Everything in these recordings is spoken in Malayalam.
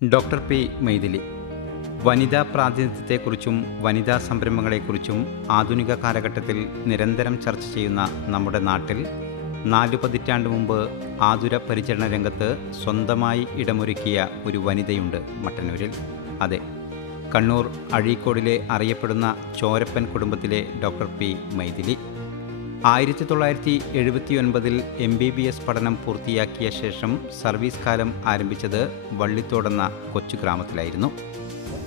ഡോക്ടർ പി മൈഥിലി വനിതാ പ്രാതിനിധ്യത്തെക്കുറിച്ചും വനിതാ സംരംഭങ്ങളെക്കുറിച്ചും ആധുനിക കാലഘട്ടത്തിൽ നിരന്തരം ചർച്ച ചെയ്യുന്ന നമ്മുടെ നാട്ടിൽ 4 പതിറ്റാണ്ട് മുമ്പ് ആതുര പരിചരണ രംഗത്ത് സ്വന്തമായി ഇടമൊരുക്കിയ ഒരു വനിതയുണ്ട് മട്ടന്നൂരിൽ. അതെ, കണ്ണൂർ അഴീക്കോടിലെ അറിയപ്പെടുന്ന ചോരപ്പൻ കുടുംബത്തിലെ ഡോക്ടർ പി മൈഥിലി 1979 MBBS പഠനം പൂർത്തിയാക്കിയ ശേഷം സർവീസ് കാലം ആരംഭിച്ചത് വള്ളിത്തോടെന്ന കൊച്ചു ഗ്രാമത്തിലായിരുന്നു.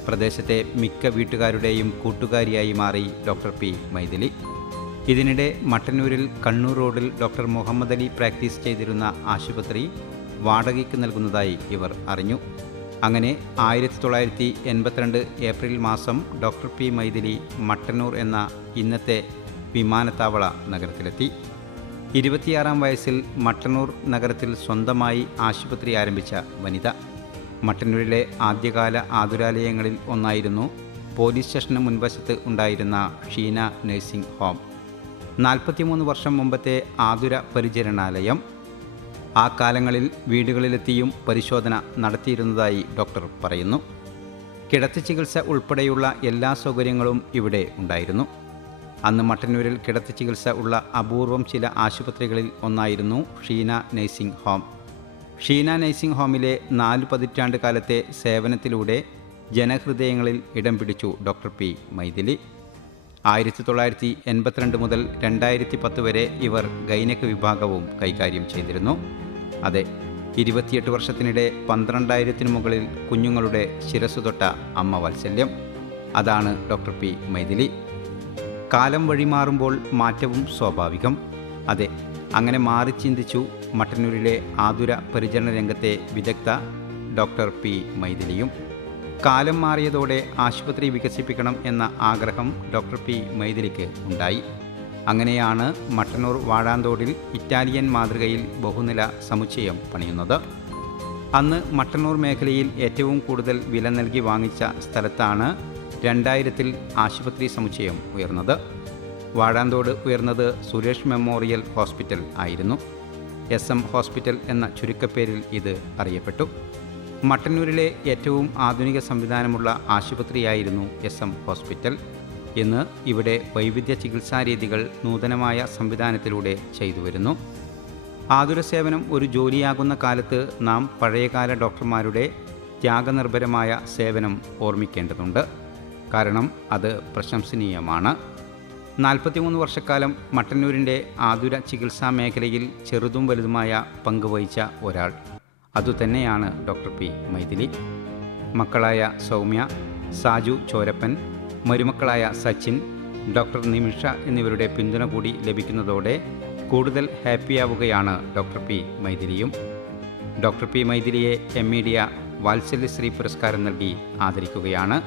പ്രദേശത്തെ മിക്ക വീട്ടുകാരുടെയും കൂട്ടുകാരിയായി മാറി ഡോക്ടർ പി മൈഥിലി. ഇതിനിടെ മട്ടന്നൂരിൽ കണ്ണൂർ റോഡിൽ ഡോക്ടർ മുഹമ്മദ് അലി പ്രാക്ടീസ് ചെയ്തിരുന്ന ആശുപത്രി വാടകയ്ക്ക് നൽകുന്നതായി ഇവർ അറിഞ്ഞു. അങ്ങനെ 1982 ഏപ്രിൽ മാസം ഡോക്ടർ പി മൈഥിലി മട്ടന്നൂർ എന്ന ഇന്നത്തെ വിമാനത്താവള നഗരത്തിലെത്തി. 26-ാം വയസ്സിൽ മട്ടന്നൂർ നഗരത്തിൽ സ്വന്തമായി ആശുപത്രി ആരംഭിച്ച വനിത. മട്ടന്നൂരിലെ ആദ്യകാല ആതുരാലയങ്ങളിൽ ഒന്നായിരുന്നു പോലീസ് സ്റ്റേഷന് മുൻവശത്ത് ഉണ്ടായിരുന്ന ഷീന നഴ്സിംഗ് ഹോം. 43 വർഷം മുമ്പത്തെ ആതുര പരിചരണാലയം. ആ കാലങ്ങളിൽ വീടുകളിലെത്തിയും പരിശോധന നടത്തിയിരുന്നതായി ഡോക്ടർ പറയുന്നു. കിടത്തി ചികിത്സ ഉൾപ്പെടെയുള്ള എല്ലാ സൗകര്യങ്ങളും ഇവിടെ ഉണ്ടായിരുന്നു. അന്ന് മട്ടന്നൂരിൽ കിടത്തി ചികിത്സ ഉള്ള അപൂർവം ചില ആശുപത്രികളിൽ ഒന്നായിരുന്നു Sheena nursing home. Sheena nursing ഹോമിലെ 4 പതിറ്റാണ്ട് കാലത്തെ സേവനത്തിലൂടെ ജനഹൃദയങ്ങളിൽ ഇടം പിടിച്ചു ഡോക്ടർ പി മൈഥിലി. 1982 മുതൽ 2010 വരെ ഇവർ ഗൈനക് വിഭാഗവും കൈകാര്യം ചെയ്തിരുന്നു. അതെ, 28 വർഷത്തിനിടെ 12,000-ന് മുകളിൽ കുഞ്ഞുങ്ങളുടെ ശിരസ്സു തൊട്ട അമ്മ വാത്സല്യം. അതാണ് ഡോക്ടർ പി മൈഥിലി. കാലം വഴിമാറുമ്പോൾ മാറ്റവും സ്വാഭാവികം. അതെ, അങ്ങനെ മാറി ചിന്തിച്ചു മട്ടന്നൂരിലെ ആതുര പരിചരണ രംഗത്തെ വിദഗ്ധ ഡോക്ടർ പി മൈഥിലിയും. കാലം മാറിയതോടെ ആശുപത്രി വികസിപ്പിക്കണം എന്ന ആഗ്രഹം ഡോക്ടർ പി മൈഥിലിക്ക് ഉണ്ടായി. അങ്ങനെയാണ് മട്ടന്നൂർ വാഴാന്തോടിൽ ഇറ്റാലിയൻ മാതൃകയിൽ ബഹുനില സമുച്ചയം പണിയുന്നത്. അന്ന് മട്ടന്നൂർ മേഖലയിൽ ഏറ്റവും കൂടുതൽ വില നൽകി വാങ്ങിച്ച സ്ഥലത്താണ് 2000-ൽ ആശുപത്രി സമുച്ചയം ഉയർന്നത്. വാഴാന്തോട് ഉയർന്നത് സുരേഷ് മെമ്മോറിയൽ ഹോസ്പിറ്റൽ ആയിരുന്നു. SM ഹോസ്പിറ്റൽ എന്ന ചുരുക്കപ്പേരിൽ ഇത് അറിയപ്പെട്ടു. മട്ടന്നൂരിലെ ഏറ്റവും ആധുനിക സംവിധാനമുള്ള ആശുപത്രിയായിരുന്നു SM ഹോസ്പിറ്റൽ. ഇന്ന് ഇവിടെ വൈവിധ്യ ചികിത്സാരീതികൾ നൂതനമായ സംവിധാനത്തിലൂടെ ചെയ്തു വരുന്നു. ആതുര സേവനം ഒരു ജോലിയാകുന്ന കാലത്ത് നാം പഴയകാല ഡോക്ടർമാരുടെ ത്യാഗനിർഭരമായ സേവനം ഓർമ്മിക്കേണ്ടതുണ്ട്. കാരണം അത് പ്രശംസനീയമാണ്. 43 വർഷക്കാലം മട്ടന്നൂരിൻ്റെ ആതുര ചികിത്സാ മേഖലയിൽ ചെറുതും വലുതുമായ പങ്കുവഹിച്ച ഒരാൾ, അതുതന്നെയാണ് ഡോക്ടർ പി മൈഥിലി. മക്കളായ സൗമ്യ, സാജു ചോരപ്പൻ, മരുമക്കളായ സച്ചിൻ, ഡോക്ടർ നിമിഷ എന്നിവരുടെ പിന്തുണ കൂടി ലഭിക്കുന്നതോടെ കൂടുതൽ ഹാപ്പിയാവുകയാണ് ഡോക്ടർ പി മൈഥിലിയും. ഡോക്ടർ പി മൈഥിലിയെ MEDIA വാത്സല്യശ്രീ പുരസ്കാരം നൽകി ആദരിക്കുകയാണ്.